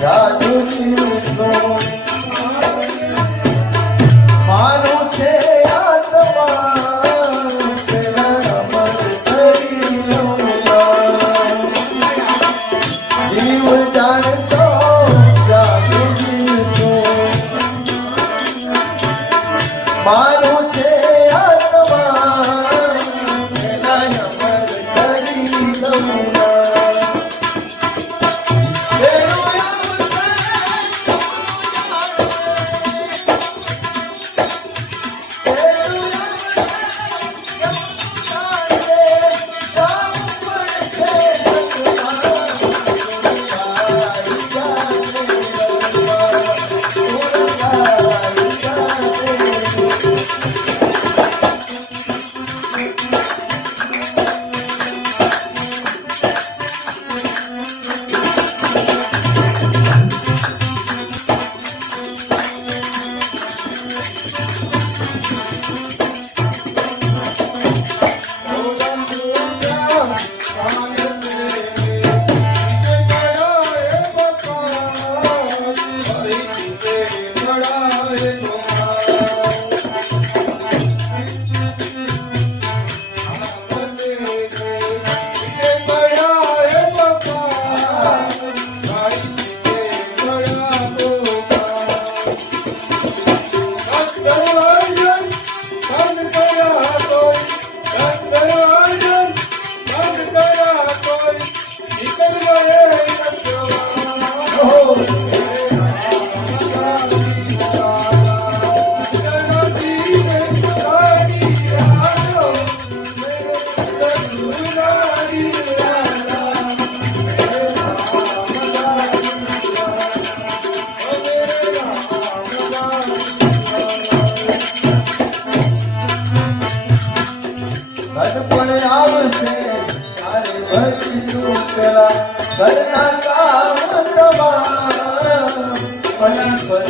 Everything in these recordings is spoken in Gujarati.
জাদু ગણપણ આવશે તારે ભક્તિશું પેલા ઘરના કામ તમારા પલન પર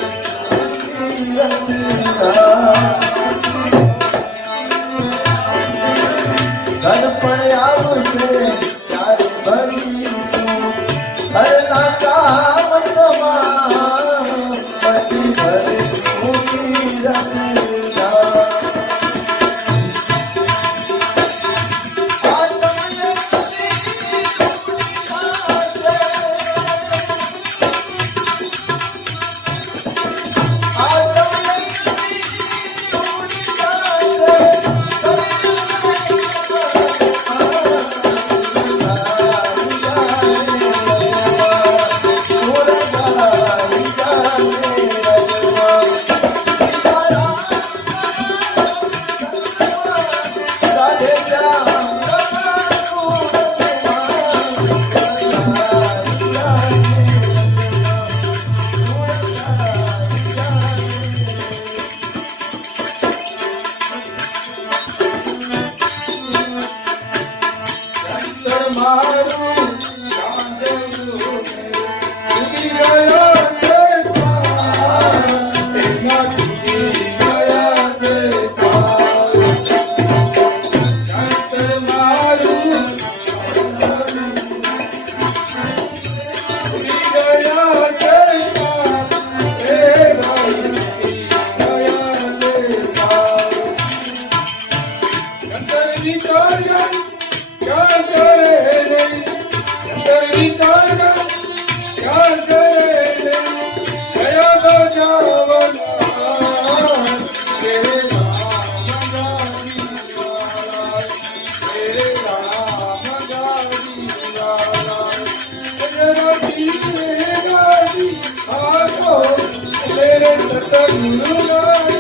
వారు Thank you.